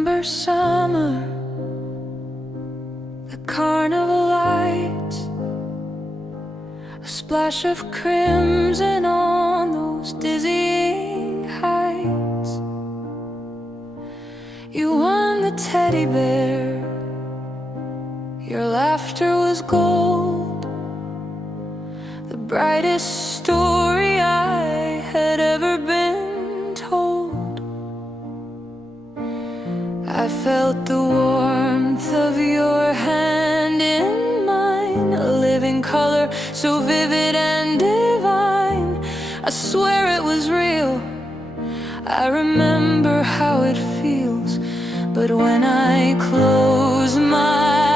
remember summer, the carnival lights, a splash of crimson on those dizzying heights. You won the teddy bear, your laughter was gold, the brightest story I had ever been told. I felt the warmth of your hand in mine, a living color so vivid and divine. I swear it was real, I remember how it feels. But when I close my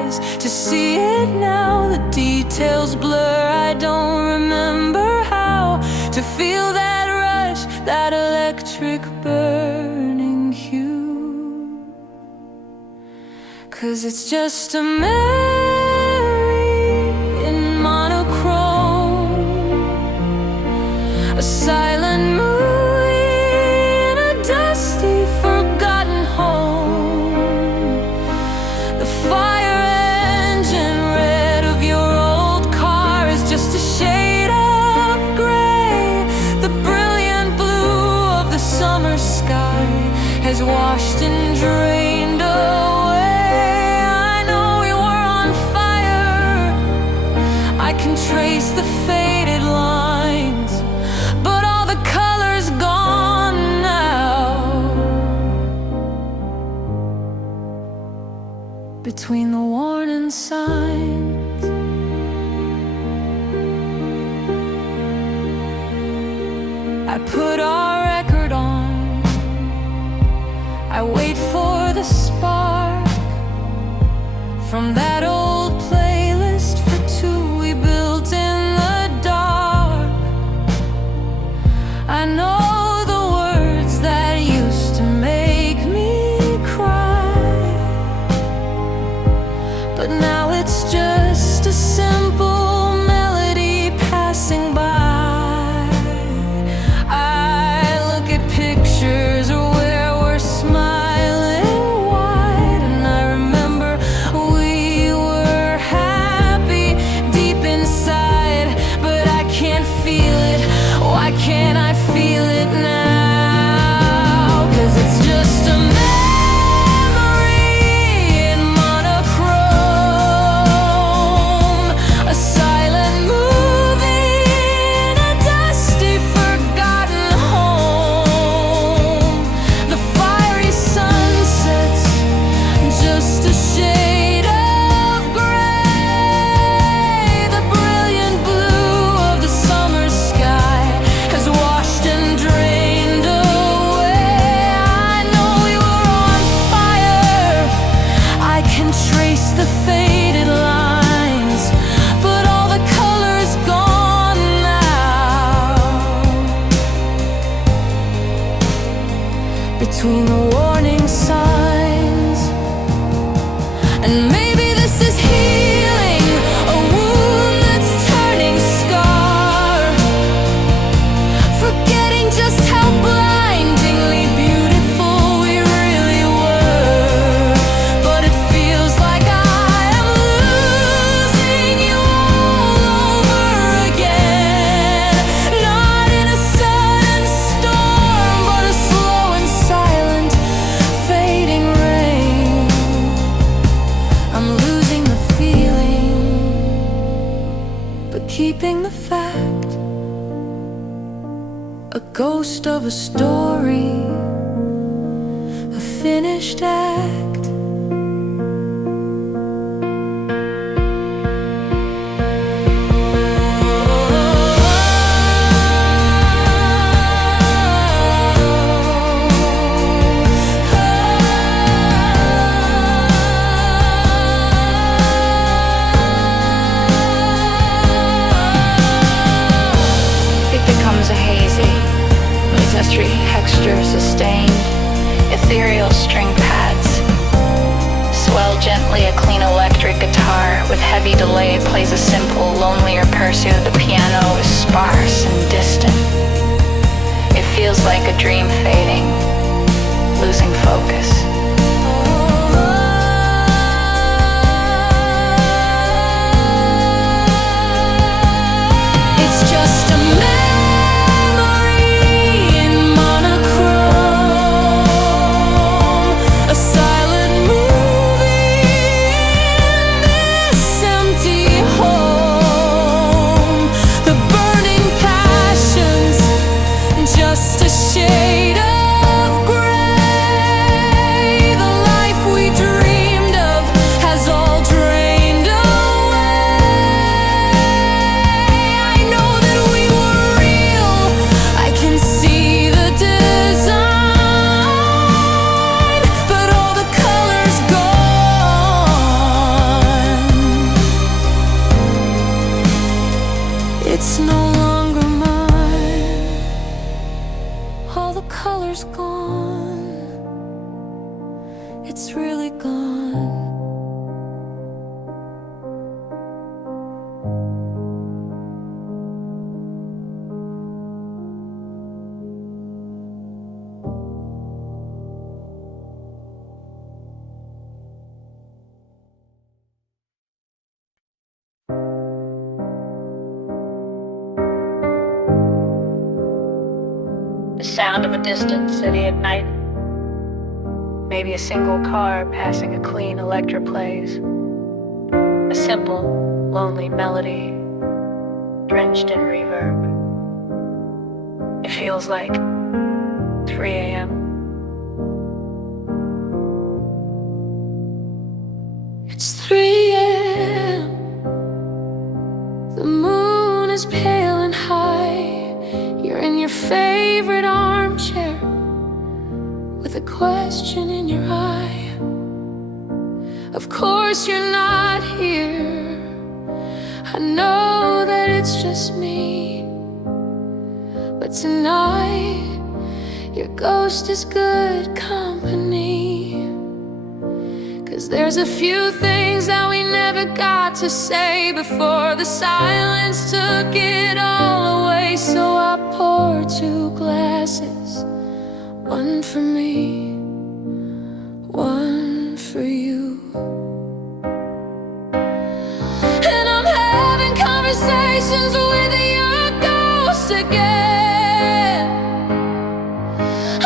eyes to see it now, the details blur. I don't remember how to feel that rush, that electric burning hue. 'Cause it's just a memory in monochrome, a silent movie in a dusty, forgotten home. The fire engine red of your old car is just a shade of gray. The brilliant blue of the summer sky has washed and drained away. I know we were on fire, I can trace the faded lines, but all the colors gone now. Between the warning signs, I put our record on, I wait for the spark from that old playlist for two we built in the dark. I know the words that used to make me cry, but now it's just a simple melody passing by. I look at pictures where we're smiling wide, and I remember we were happy deep inside. But I can't feel it, why can't I feel it now? 'Cause it's just a memory in monochrome, a silent movie in a dusty, forgotten home. The fiery sunsets, just a shade of gray. The brilliant blue of the summer sky has washed and drained away. I know we were on fire, I can trace the faded lines, but all the colors gone now. Between the warning signs, and maybe this is healing a wound that's turning scar, forgetting just how blindingly beautiful we really were. But it feels like I am losing you all over again, not in a sudden storm, but a slow and silent fading rain. I'm losing the feeling, but keeping the fact, a ghost of a story, a finished act. It becomes a hazy, ancestry texture sustained, ethereal string pads. Swell gently a clean electric guitar with heavy delay plays a simple, lonelier pursuit. The piano is sparse and distant. It feels like a dream fading, losing focus. it's really gone. The sound of a distant city at night. Maybe a single car passing a clean electric plays. A simple, lonely melody, drenched in reverb. It feels like 3 a.m. It's 3 a.m. The moon is pale and high. You're in your favorite armchair with a question in your eye. Of course you're not here. I know that it's just me, but tonight your ghost is good company. 'Cause there's a few things that we never got to say before the silence took it all away. So I pour 2 glasses, one for me, one for you. And I'm having conversations with your ghost again.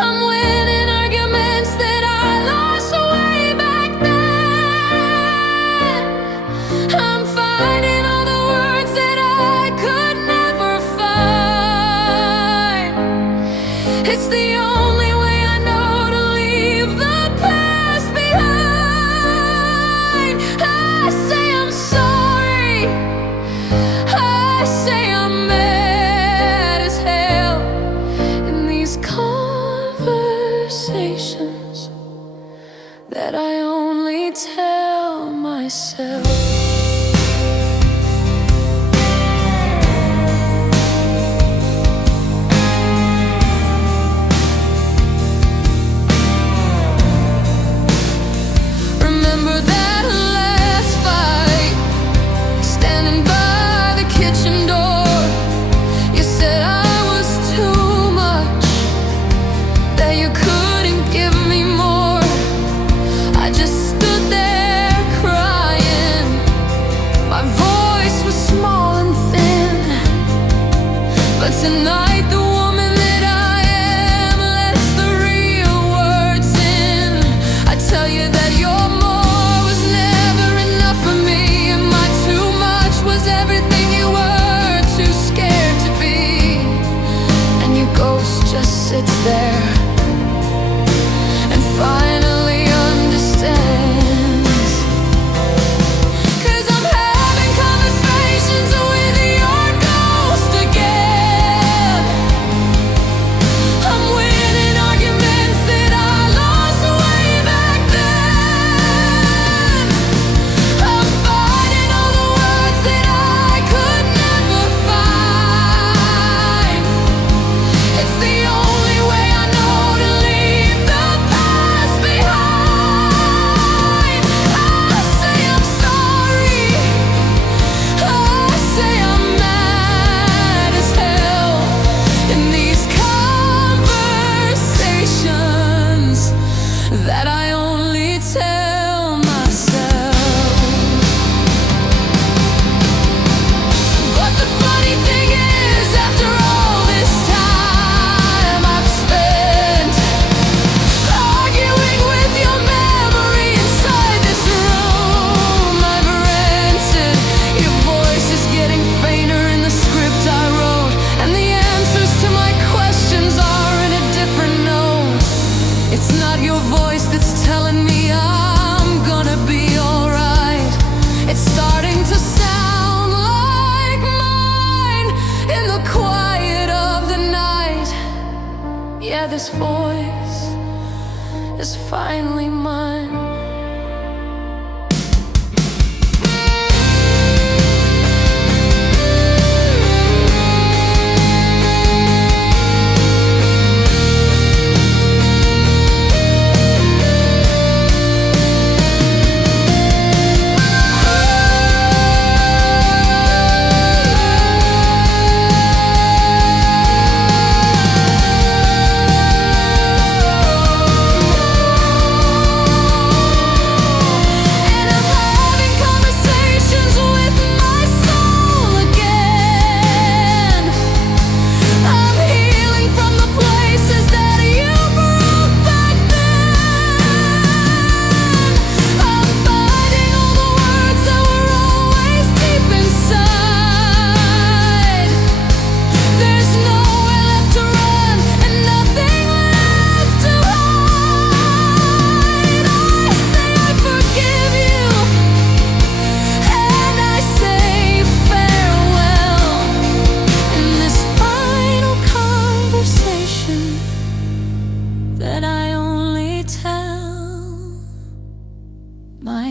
I'm winning arguments that I lost way back then. I'm finding all the words that I could never find. It's the only way I know to leave the past behind. I say I'm sorry, I say I'm mad as hell. In these conversations that I only tell myself. Remember that last fight, standing by the kitchen door. You said I was too much, that you couldn't give me more. I just stood there crying. My voice was small and thin, but tonight the woman that I am lets the real words in. I tell you that your more was never enough for me, and my too much was everything you were too scared to be. And your ghost just sits there and finally understands. 'Cause I'm having conversations with your ghost again. I'm winning arguments that I lost way back then. I'm finding all the words that I could never find. It's the only way I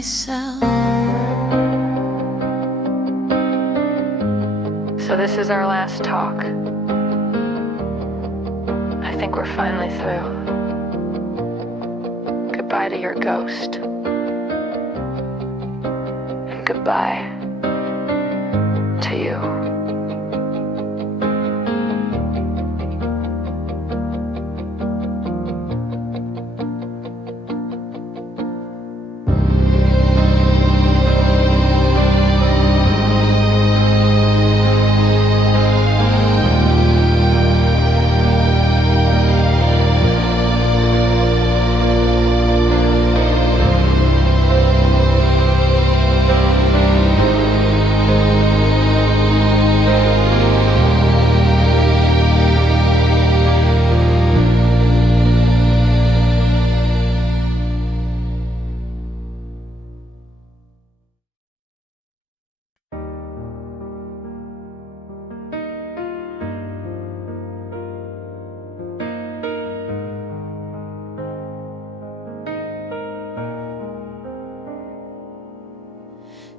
myself. So this is our last talk. I think we're finally through. Goodbye to your ghost. And goodbye to you.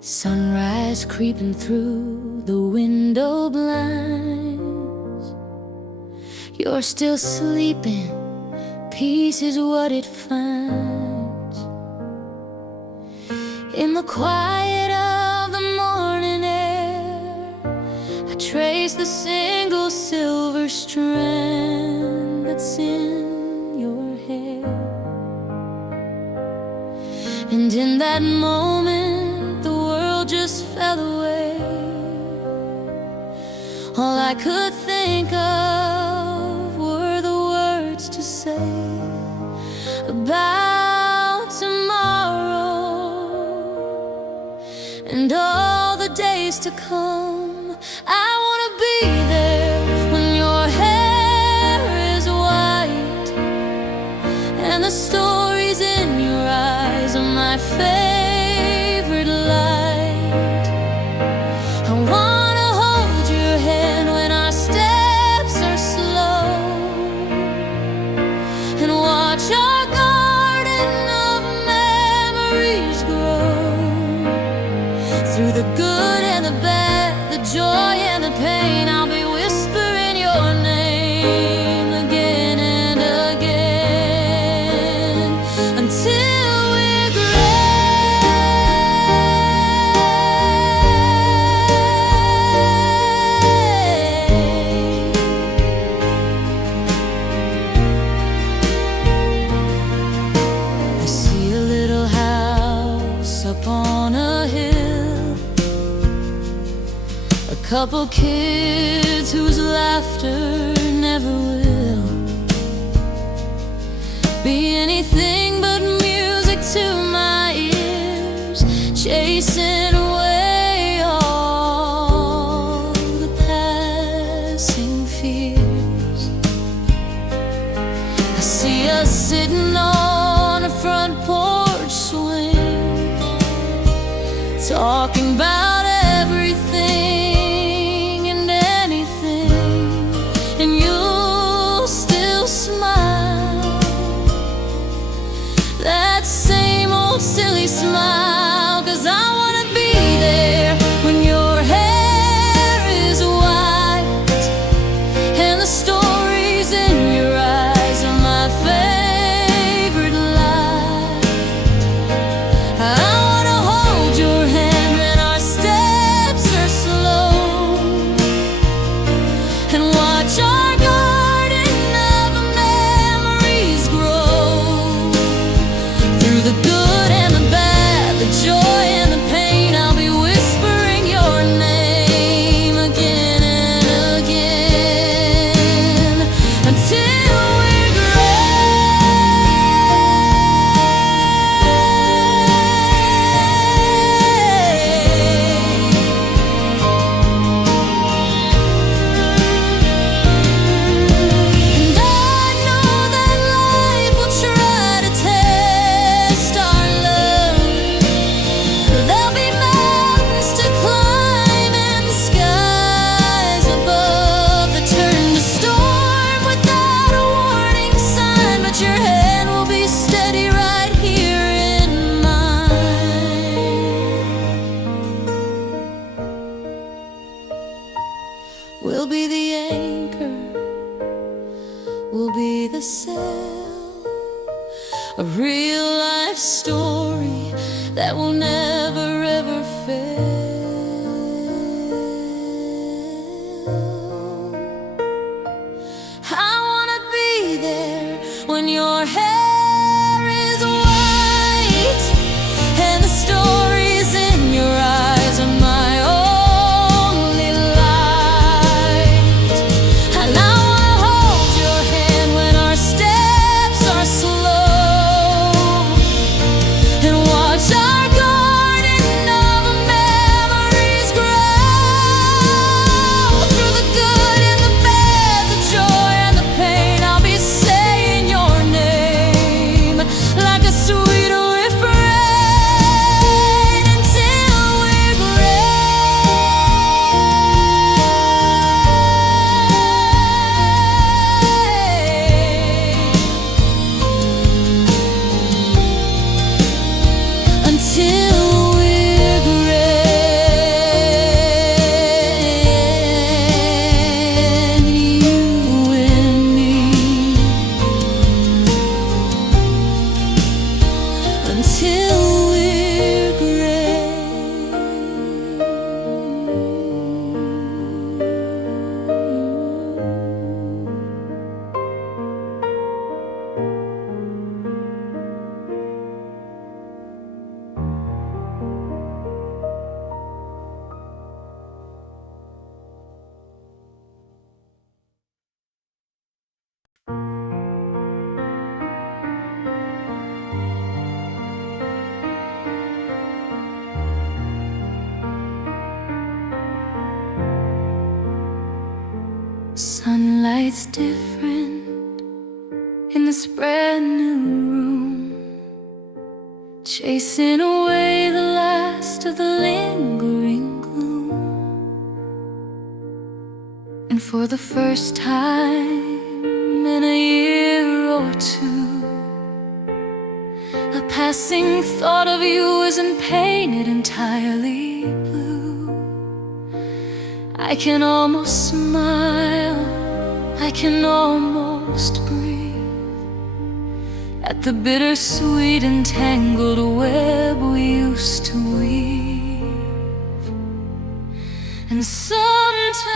Sunrise creeping through the window blinds. You're still sleeping, peace is what it finds. In the quiet of the morning air, I trace the single silver strand that's in your hair. And in that moment, just fell away. All I could think of were the words to say about tomorrow and all the days to come. I wanna be there when your hair is white and the stories in your eyes are my favorite light. Through the good and the bad, the joy and the pain, I'll be whispering your name again and again until we're gray. I see a little house up on a hill, a couple kids whose laughter never will be anything but music to my ears, chasing away all the passing fears. I see us sitting on a front porch swing, talking about everything and anything, and you'll still smile, that same old silly smile, 'cause I wanna be there when your hair is white and the stories in your eyes are my favorite light. I wanna hold your hand when our steps story that will never ever fail. I wanna be there when your hair is white and the stories in your eyes are my only light. And I wanna hold your hand when our steps are slow and watch our garden of memories grow. Through the good and the bad, the joy and the pain, I'll be saying your name like a sweet refrain until we're gray. Until we're gray, you and me. Until we're gray. Sunlight's different in this brand new room, chasing away the last of the lingering gloom. And for the first time in a year or two, a passing thought of you isn't painted entirely blue. I can almost smile, I can almost breathe at the bittersweet and tangled web we used to weave. And sometimes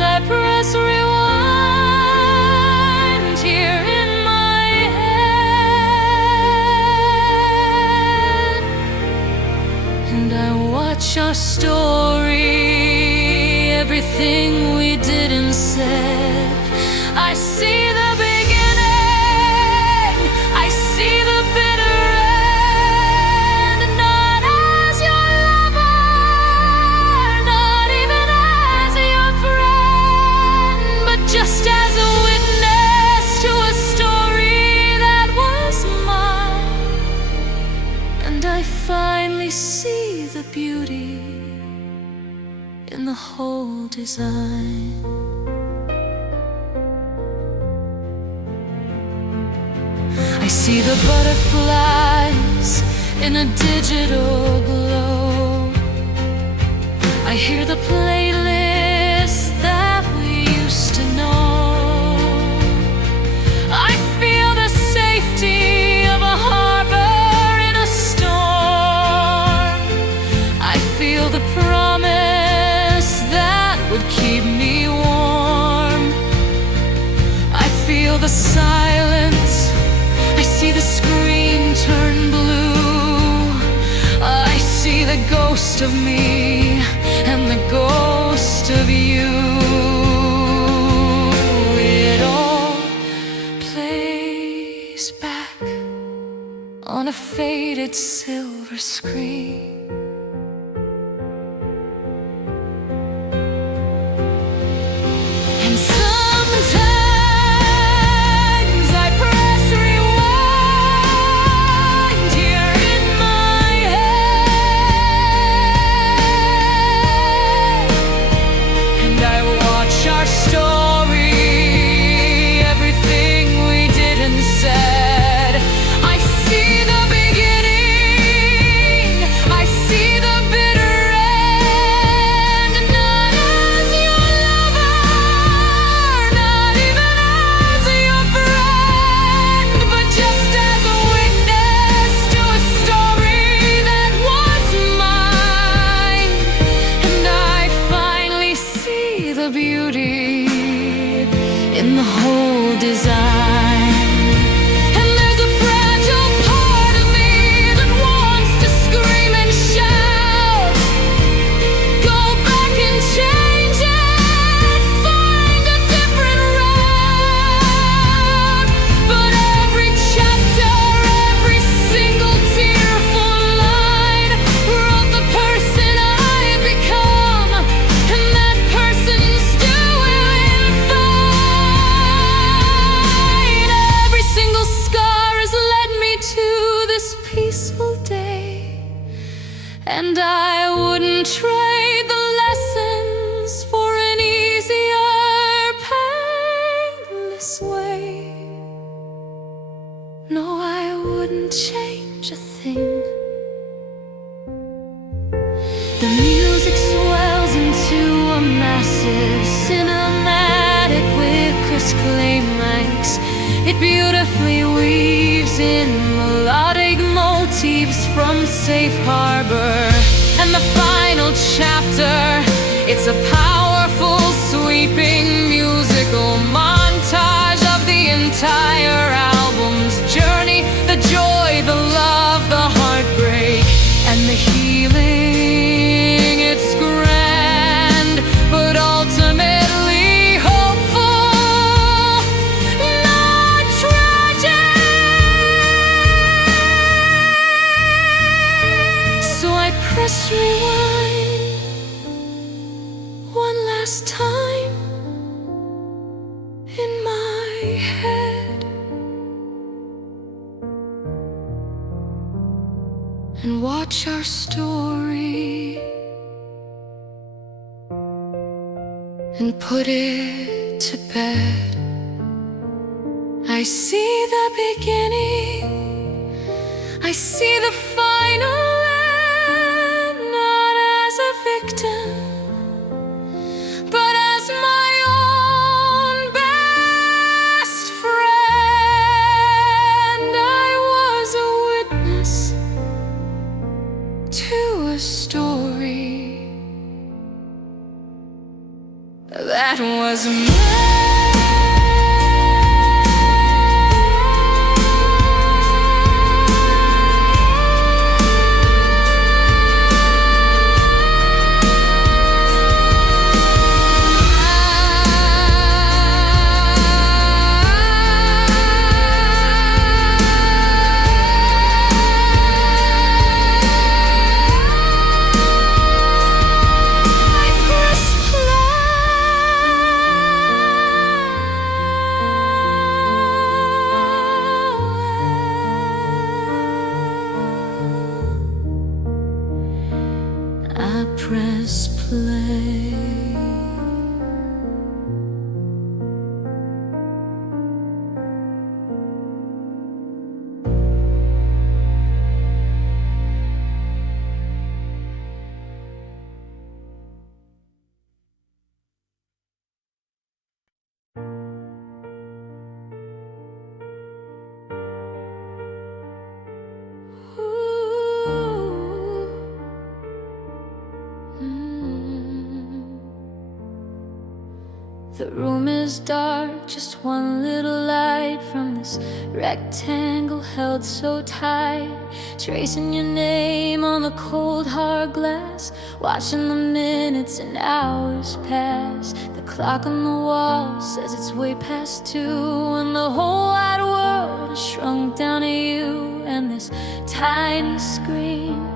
I press rewind here in my head, and I watch our story, everything we did and said. I see the beginning, I see the bitter end. Not as your lover, not even as your friend, but just as a witness to a story that was mine. And I finally see the beauty in the whole design. I see the butterflies in a digital glow. I hear the playlist that we used to know. I feel the safety of a harbor in a storm. I feel the promise that would keep me warm. I feel the silence, I see the screen turn blue. I see the ghost of me and the ghost of you. It all plays back on a faded silver screen. And sometimes I press rewind here in my head, and I watch our story, everything we did and said. I see the beginning, I see and I wouldn't trade the lessons for an easier, painless way. No, I wouldn't change a thing. The music swells into a massive cinematic with crisp climax. It beautifully weaves in melodic motifs from Safe Harbor. And the final chapter, it's a powerful, sweeping musical montage of the entire album's journey. The joy, the love, the heartbreak, and the healing. It's grand, but ultimately hopeful, not tragic. So I press rewind one last time in my head, and watch our story and put it to bed. I see the beginning, I see the final end, not as a victim, but as my own best friend. I was a witness to a story that was mine. Press play. The room is dark, just one little light from this rectangle held so tight. Tracing your name on the cold hard glass, watching the minutes and hours pass. The clock on the wall says it's way past 2, and the whole wide world is shrunk down to you and this tiny screen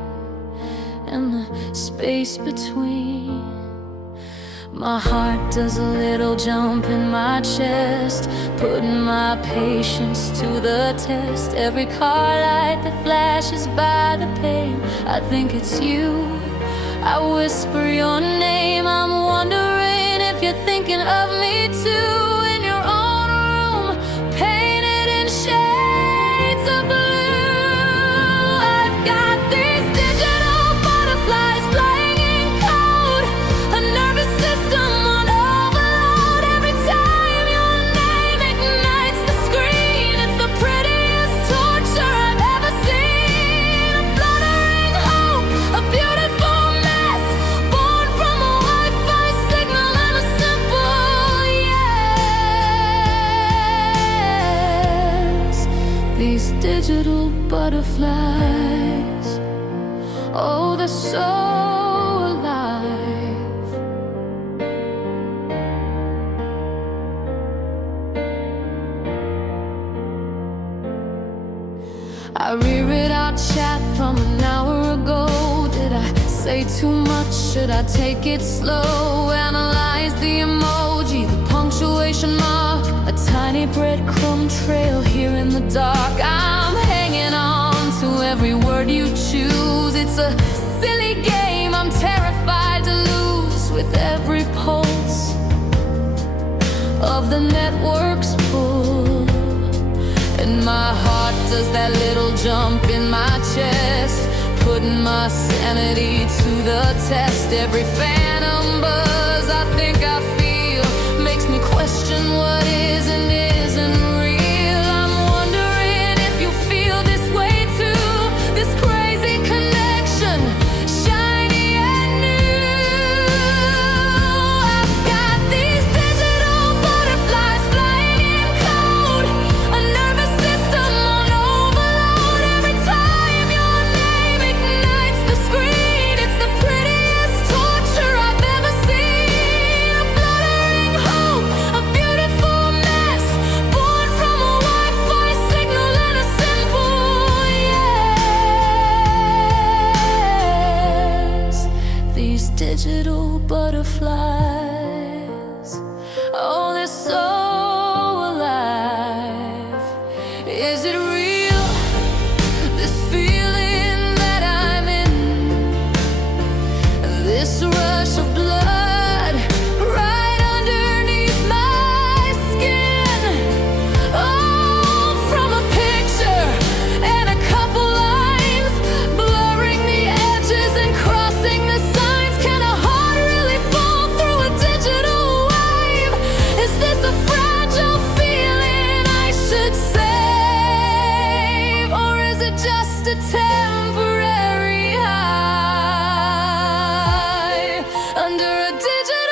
and the space between. My heart does a little jump in my chest, putting my patience to the test. Every car light that flashes by the pane, I think it's you. I whisper your name, I'm wondering if you're thinking of me too. In your own room, painted in shades of blue, I've got these digital butterflies flying in code, a nervous system on overload. Every time your name ignites the screen, it's the prettiest torture I've ever seen. A fluttering hope, a beautiful mess, born from a Wi-Fi signal and a simple yes. These digital butterflies, oh, they're so alive. I reread our chat from an hour ago. Did I say too much? Should I take it slow? Analyze the emoji, the punctuation mark, a tiny breadcrumb trail here in the dark. I'm hanging on to every word you choose. It's a silly that little jump in my chest, putting my sanity to the test. Every phantom buzz I think I feel makes me question what is and isn't real. I'm wondering if you feel this way too, this crazy connection, shiny and new. I've got these digital butterflies flying in code, a nervous system on overload. Every time your name ignites the screen, it's the prettiest torture I've ever seen. A fluttering hope, a beautiful mess, born from a Wi-Fi signal and a simple yes. These digital butterflies, oh, they're so alive. Is it real, this feeling that I'm in, this rush of blood right underneath my skin? Oh, from a picture and a couple lines, blurring the edges and crossing the signs. Can a heart really fall through a digital wave? Is this a fragile feeling I should save? Or is it just a temporary high under a digital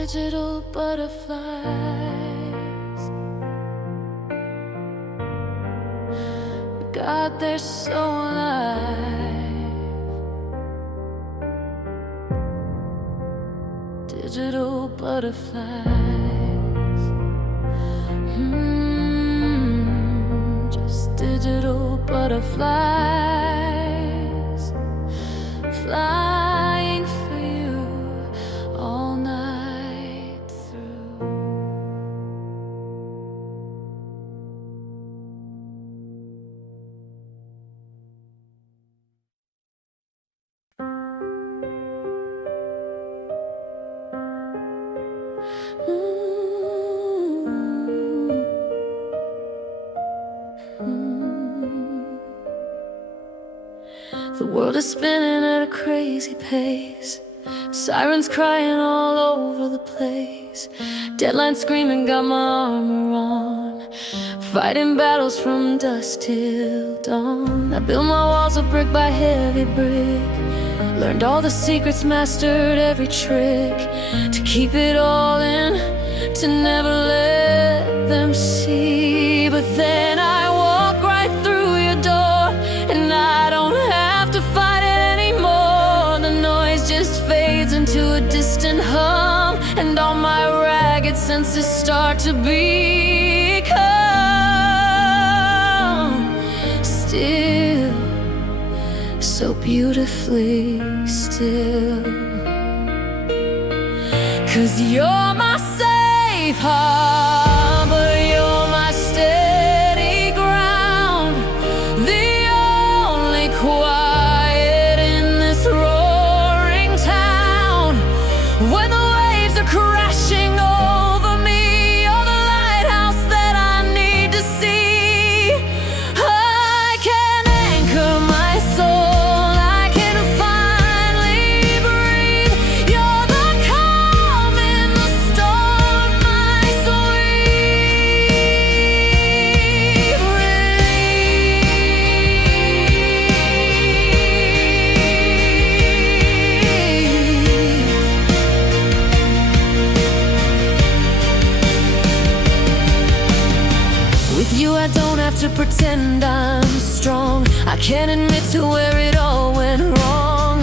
digital butterflies? God, they're so alive. Digital butterflies. Just digital butterflies flying for you all night through. The world is spinning at a crazy pace, sirens crying all over the place, deadlines screaming, got my armor on, fighting battles from dusk till dawn. I built my walls of brick by heavy brick, learned all the secrets, mastered every trick, to keep it all in, to never let them see. But then I walk right through your door, and I don't have to fight it anymore. The noise just fades into a distant hum, and all my ragged senses start to become still, so beautifully still. 'Cause you're my safe harbor, you're my steady ground, the only quiet in this roaring town. When the waves are crashing over me, you're the lighthouse that I need to see. I can anchor my soul, I can finally breathe. You're the calm in the storm, my sweet I'm strong. I can't admit to where it all went wrong.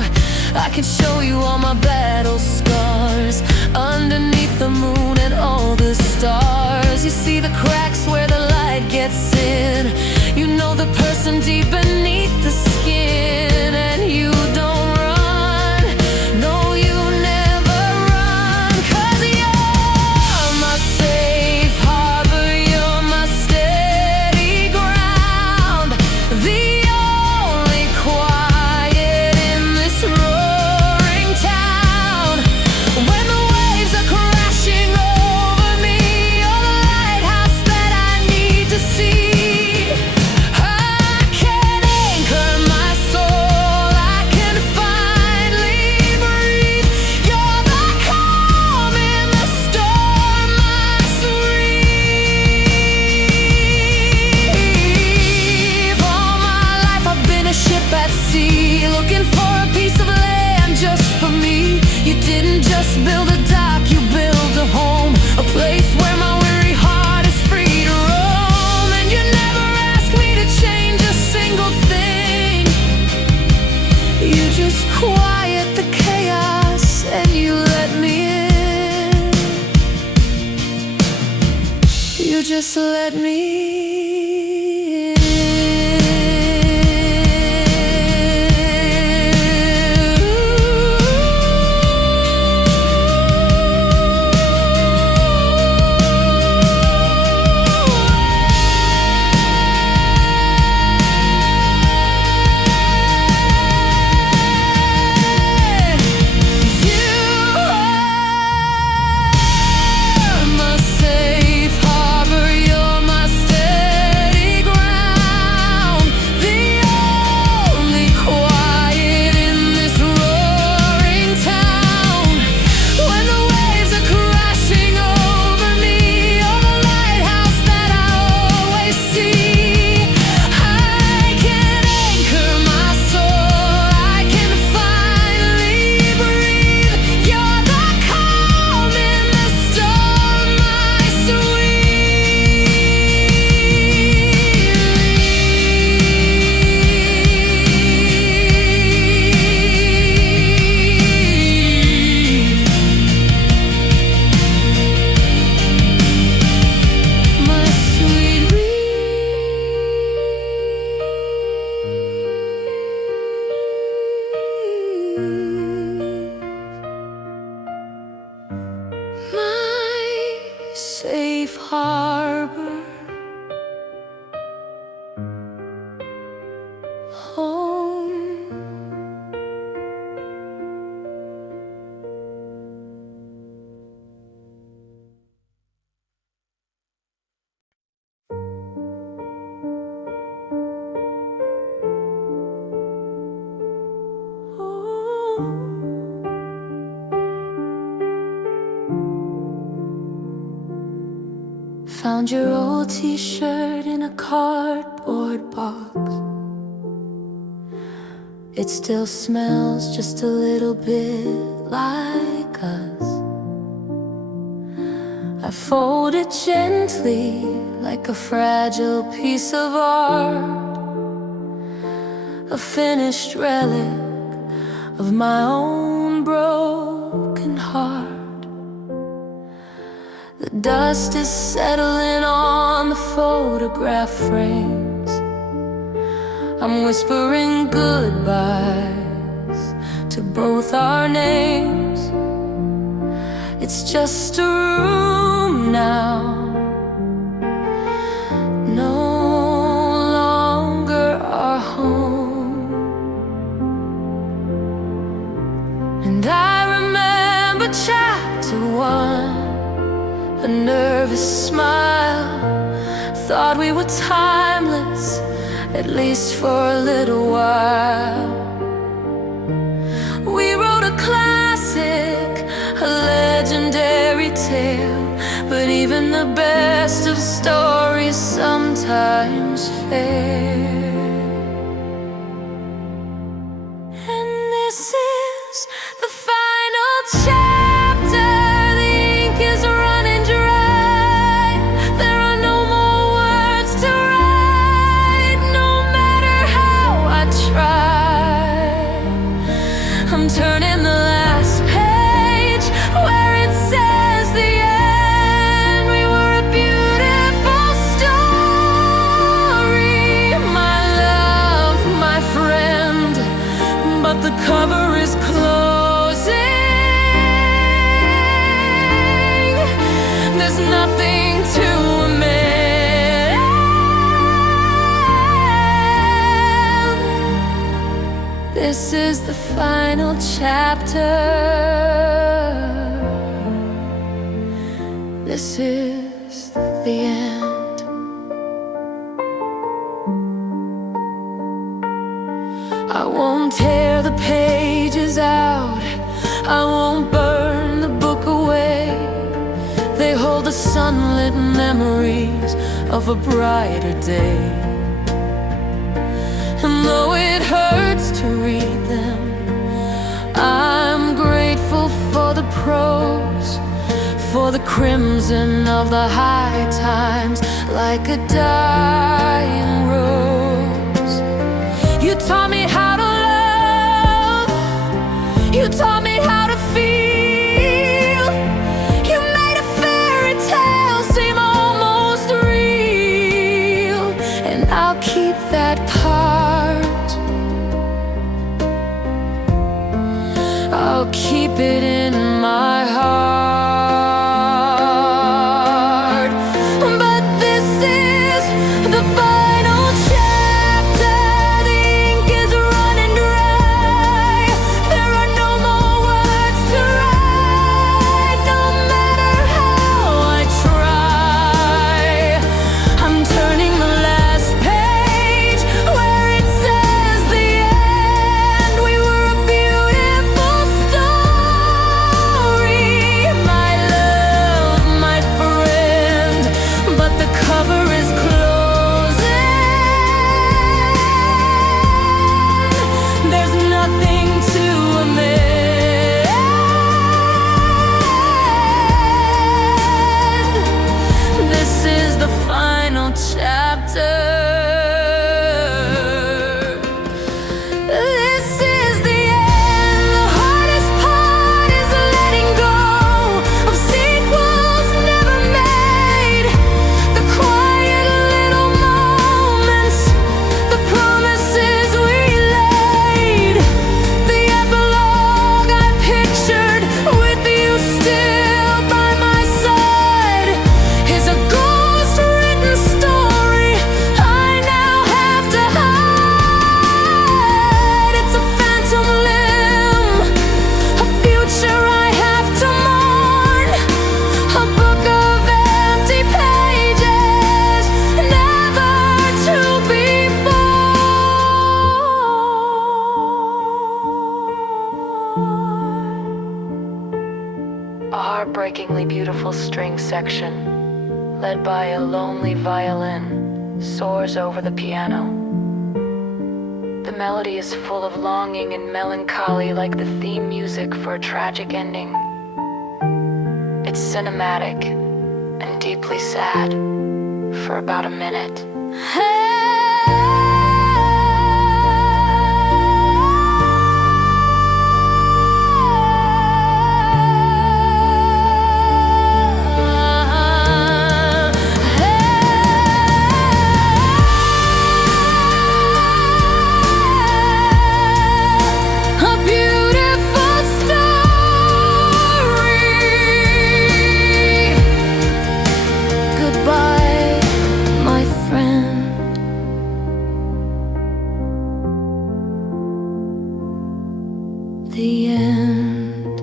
I can show you all my battle scars underneath the moon and all the stars. You see the cracks where the light gets in. You know the person deep beneath the skin. And you don't run, no, you never run. 'Cause you're my safe harbor, you're my steady ground, the only quiet in this roaring town. When the waves are crashing over me, you're the lighthouse that I need to see. Looking for a piece of land just for me. You didn't just build a dock, you built a home, a place where my weary heart is free to roam. And you never asked me to change a single thing. You just quiet the chaos and you let me in. You just let me in. Safe harbor, home. Found your old t-shirt in a cardboard box. It still smells just a little bit like us. I fold it gently like a fragile piece of art, a finished relic of my own broken heart. The dust is settling on the photograph frames. I'm whispering goodbyes to both our names. It's just a room now, no longer our home. And I remember chapter 1, a nervous smile. Thought we were timeless, at least for a little while. We wrote a classic, a legendary tale. But even the best of stories sometimes fail. And this is the final chapter. The ink is running dry. There are no more words to write, no this is the final chapter. This is the end. I won't tear the pages out, I won't burn the book away. They hold the sunlit memories of a brighter day. And though it hurts to read them, I'm grateful for the prose, for the crimson of the high times, like a dying rose. You taught me how to love, you taught me how to feel. You made a fairy tale seem almost real, and I'll keep that part. I'll keep it in my heart. But this is the final chapter. The ink is running dry. There are no more words to write. No matter how I try, I'm turning the last page where it says the end. We were a beautiful story, my love, my friend. But the cover is closing. There's nothing to amend. This is the final chapter. This is the end. The hardest part is letting go of sequels never made. The quiet little moments, the promises we laid. The epilogue I pictured with you still by my side is a ghost-written story I now have to hide. It's a phantom limb, a future I have to mourn, a book of empty pages, never to be born. A heartbreakingly beautiful string section, led by a lonely violin, soars over the piano. The melody is full of longing and melancholy, like the theme music for a tragic ending. It's cinematic and deeply sad for about a minute. A beautiful story. Goodbye, my friend. The end.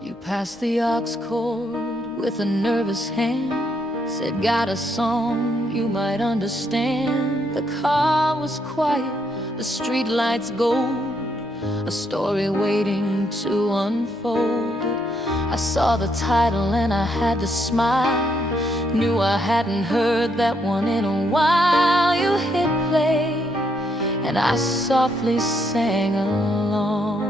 You passed the aux chord with a nervous hand, said got a song you might understand. The car was quiet, the street lights gold, a story waiting to unfold. I saw the title and I had to smile, knew I hadn't heard that one in a while. You hit play and I softly sang along.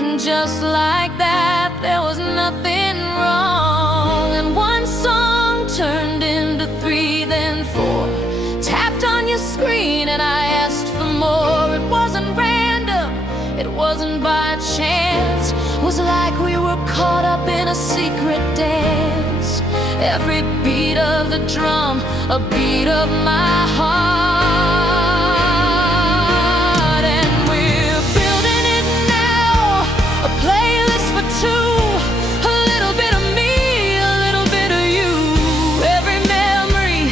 And just like that, there was nothing wrong. And one song turned into three, then four, tapped on your screen and I asked for more. It wasn't random, it wasn't by chance. It was like we were caught up in a secret dance. Every beat of the drum, a beat of my heart. And we're building it now, a playlist for two. A little bit of me, a little bit of you. Every memory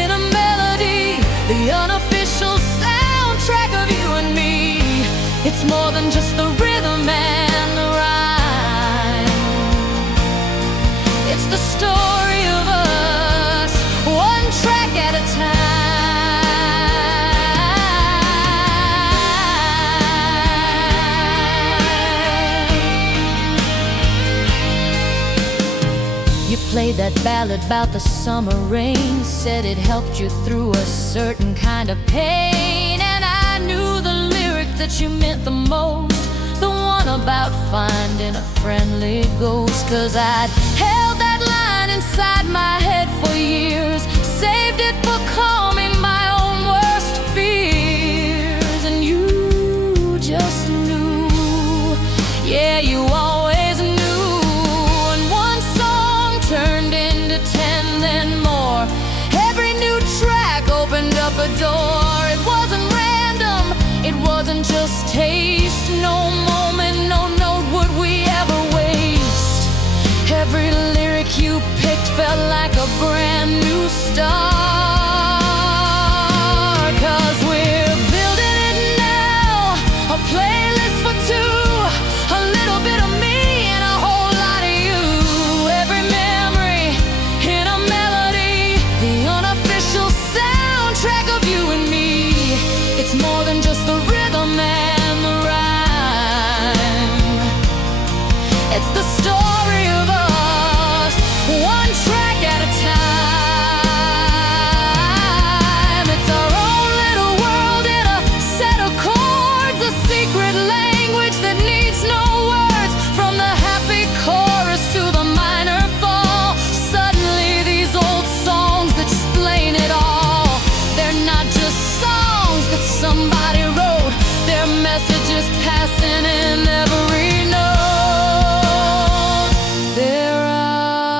in a melody, the unofficial soundtrack of you and me. It's more than just the rhythm and the rhyme. It's the story of us, one track at a time. You played that ballad about the summer rain, said it helped you through a certain kind of pain. And I knew the lyric that you meant the most, the one about finding a friendly ghost. 'Cause I'd held that line inside my head for years, saved it for calming my own worst fears. And you just knew, yeah, you always knew. And one song turned into 10, then more. Every new track opened up a door. It wasn't random, it wasn't just taste. No moment, no note would we ever waste. Every lyric you picked felt like a brand new start. 'Cause we're building it now, a playlist for two. A little bit of me and a whole lot of you. Every memory in a melody, the unofficial soundtrack of you and me. It's more than just the rhythm and the rhyme. It's the story of us, one track at a time. It's our own little world in a set of chords, a secret language that needs no words. From the happy chorus to the minor fall, suddenly these old songs explain it all. They're not just songs that somebody wrote, they're messages passing in every note. They're ours.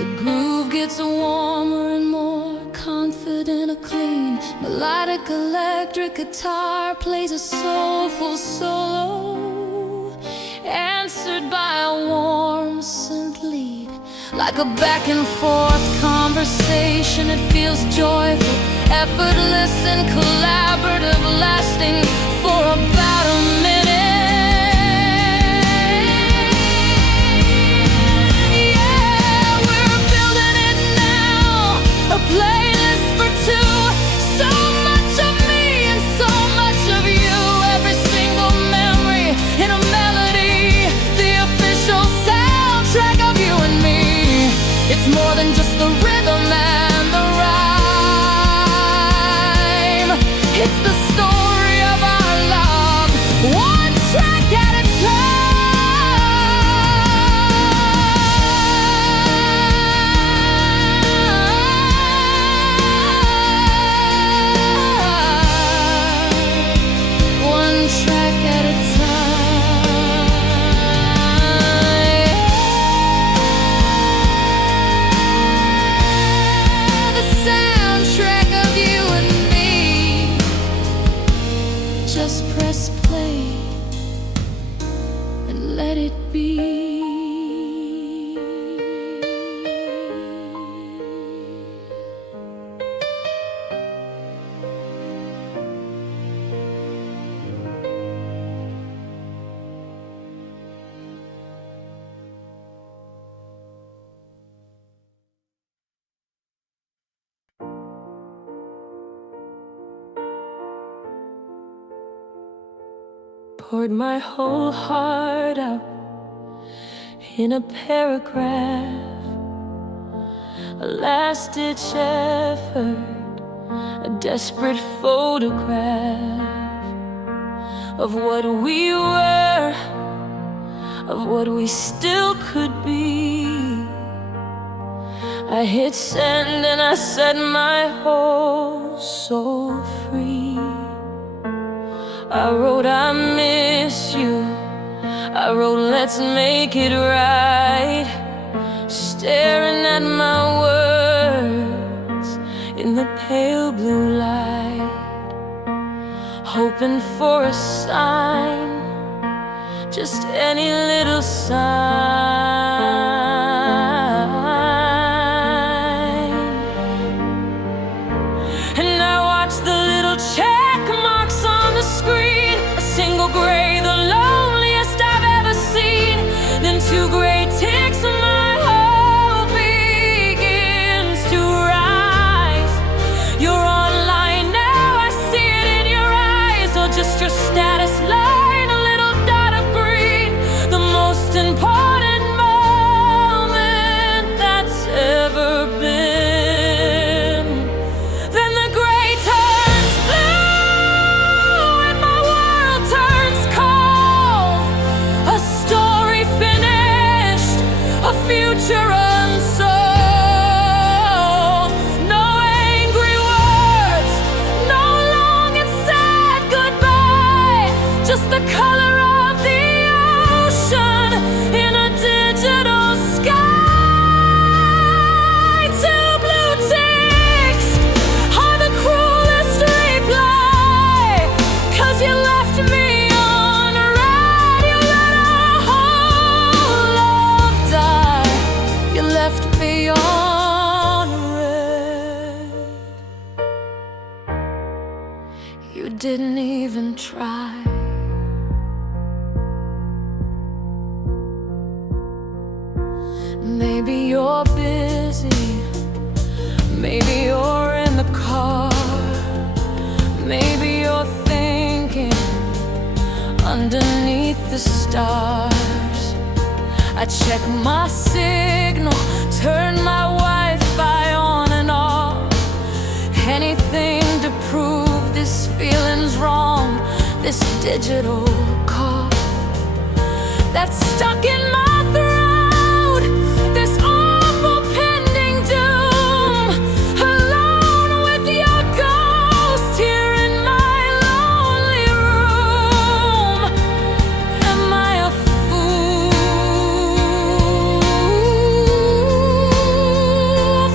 The groove gets warmer and more confident, a clean melodic electric guitar plays a soulful solo, answered by a warm synth lead. Like a back and forth conversation, it feels joyful, effortless and collaborative, lasting for about a minute. Yeah, we're building it now, a playlist for two. So much of me and so much of you. Every single memory in a melody, the official soundtrack of you and me. It's more than just the rhythm and the rhyme. It's the story of our love, one track at a time. One track at a time. The soundtrack of you and me. Just press play and let it be. Poured my whole heart out in a paragraph, a last-ditch effort, a desperate photograph. of what we were, of what we still could be. I hit send and I set my whole soul free. I wrote I miss you, I wrote let's make it right, staring at my words in the pale blue light, hoping for a sign, just any little sign. And I watch the little check marks on the screen, a single gray, the loneliest I've ever seen, then two gray ticks and my hope begins to rise. You're online now, I see it in your eyes, or just your status line, a little dot of green, the most important moment that's ever been. Then the gray turns blue and my world turns cold. A story finished, a future unsold. No angry words, no long and sad goodbye, just the color of the ocean in a digital sky. Two blue ticks are the cruelest reply, 'cause you left me on red. You let our whole love die. You left me on red. You didn't even try. Maybe you're busy, maybe you're in the car, maybe you're thinking underneath the stars. I check my signal, turn my Wi-Fi on and off, anything to prove this feeling's wrong, this digital cough that's stuck in my throat, this awful pending doom, alone with your ghost here in my lonely room. Am I a fool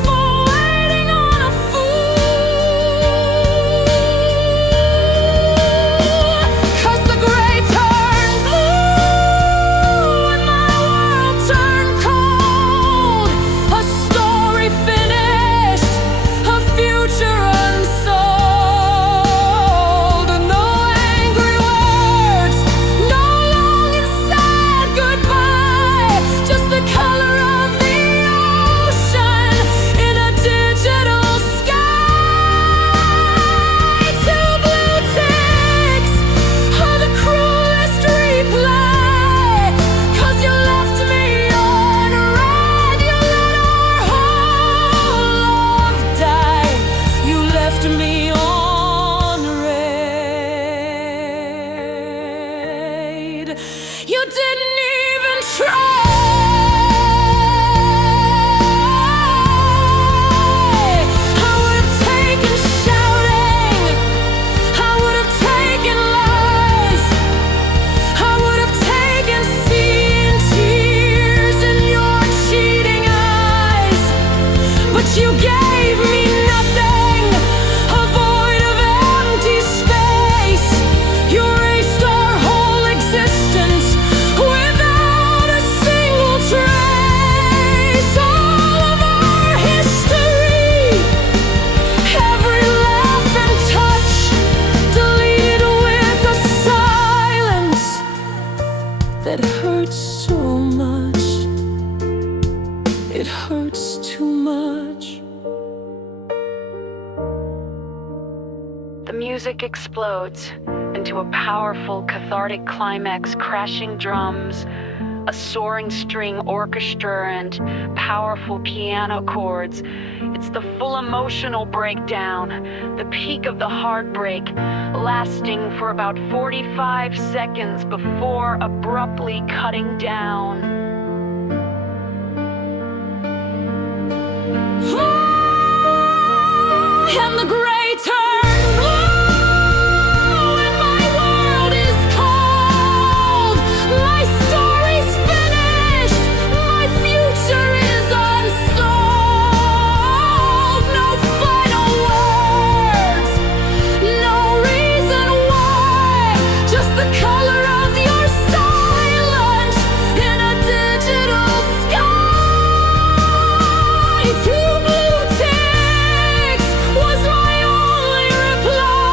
for waiting on a fool? 'Cause the gray turned blue and my world turned cold. A story finished, a future unsold. No angry words, no long and sad goodbye, just the color of the ocean in a digital sky. Two blue ticks are the cruelest reply, 'cause you left me on red. You let our whole love die. You left me on red. You didn't even try. I would have taken shouting, I would have taken lies, I would have taken seeing tears in your cheating eyes. But you gave me nothing, a void of empty space. You erased our whole existence without a single trace. All of our history, every laugh and touch, deleted with a silence that hurts so much. It hurts too much. The music explodes into a powerful, cathartic climax, crashing drums, a soaring string orchestra and powerful piano chords. It's the full emotional breakdown, the peak of the heartbreak, lasting for about 45 seconds before abruptly cutting down. And the gray turn blue, and my world is cold. My story's finished, my future is unsolved. No final words, no reason why, just the color of your silence in a digital sky. Two blue ticks was my only reply.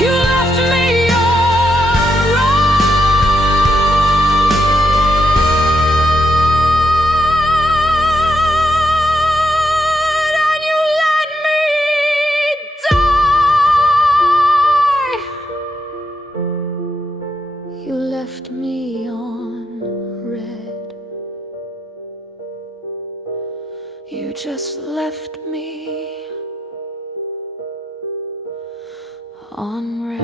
You left me on red, and you let me die. You left me on red. You just left me on red.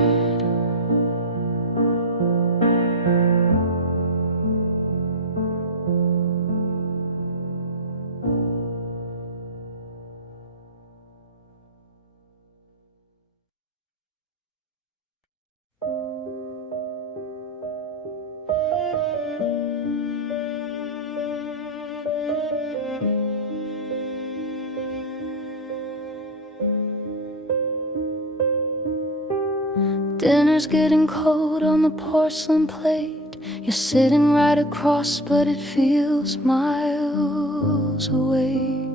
Dinner's getting cold on the porcelain plate. You're sitting right across, but it feels miles away.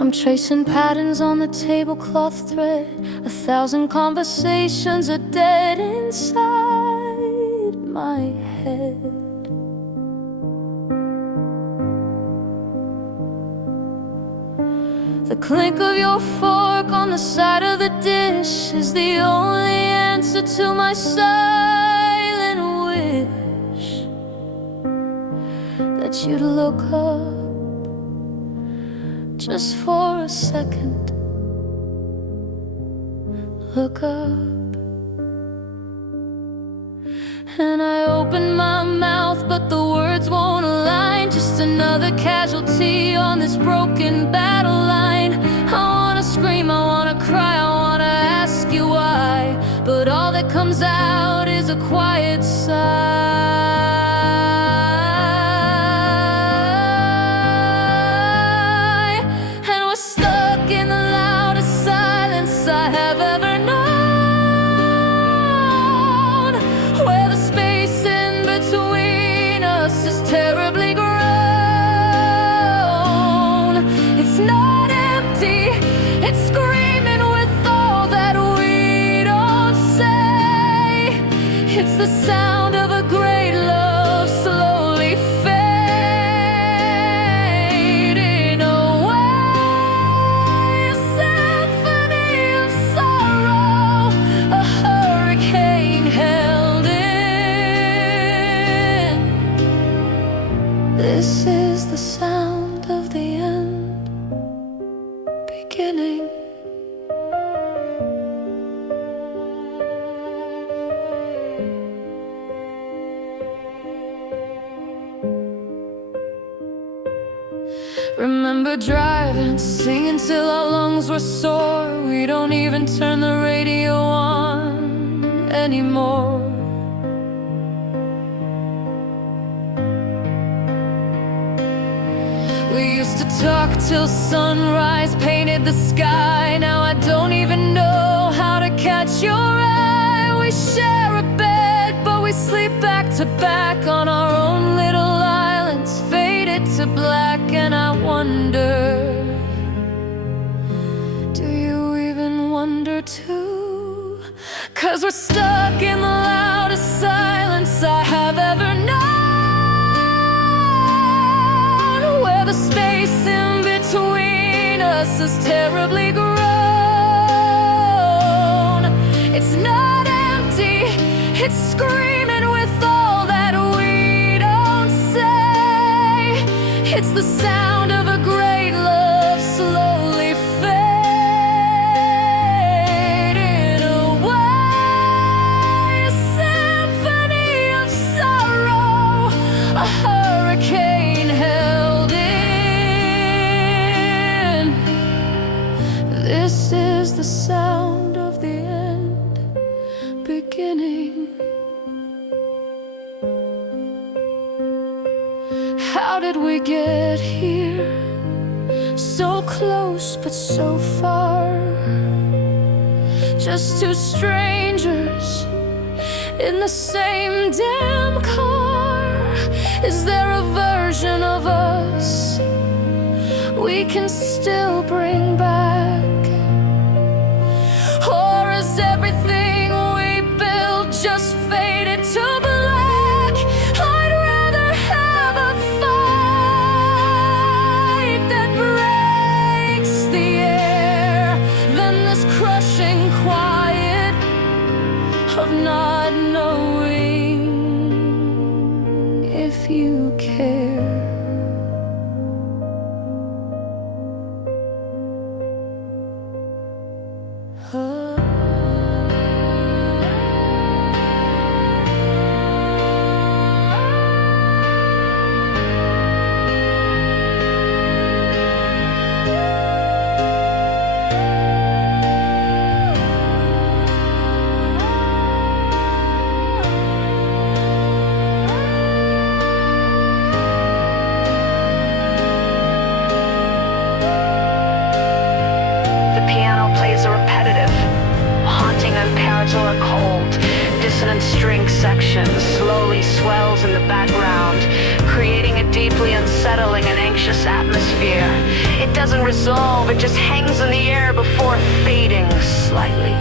I'm tracing patterns on the tablecloth thread. 1,000 conversations are dead inside my head. The clink of your fork on the side of the dish is the only answer to my silent wish that you'd look up just for a second. Look up. And I open my mouth, but the words won't align. Just another casualty on this broken battle line. I wanna scream, I wanna cry, I wanna ask you why, but all that comes out is a quiet sigh. And we're stuck in the loudest silence I have ever known, where the space in between us is terribly grown. It's not empty, it's screaming with all that we don't say. It's the sound of a great love slowly fading away. A symphony of sorrow, a hurricane held in. This is the sound of the end beginning. Remember driving, singing till our lungs were sore. We don't even turn the radio on anymore. We used to talk till sunrise painted the sky. Now I don't even know how to catch your eye. We share a bed, but we sleep back to back on our own little islands, faded to black. And I wonder, do you even wonder too? 'Cause we're stuck in the loudest silence I have ever known, where the space in between us is terribly grown. It's not This is the sound of the end beginning. How did we get here? So close but so far. Just two strangers in the same damn car. Is there a version of us we can still bring back? Or is everything we built just faded to black? I'd rather have a fight that breaks the air than this crushing quiet of not knowing if you care. Or cold, dissonant string section slowly swells in the background, creating a deeply unsettling and anxious atmosphere. It doesn't resolve, it just hangs in the air before fading slightly.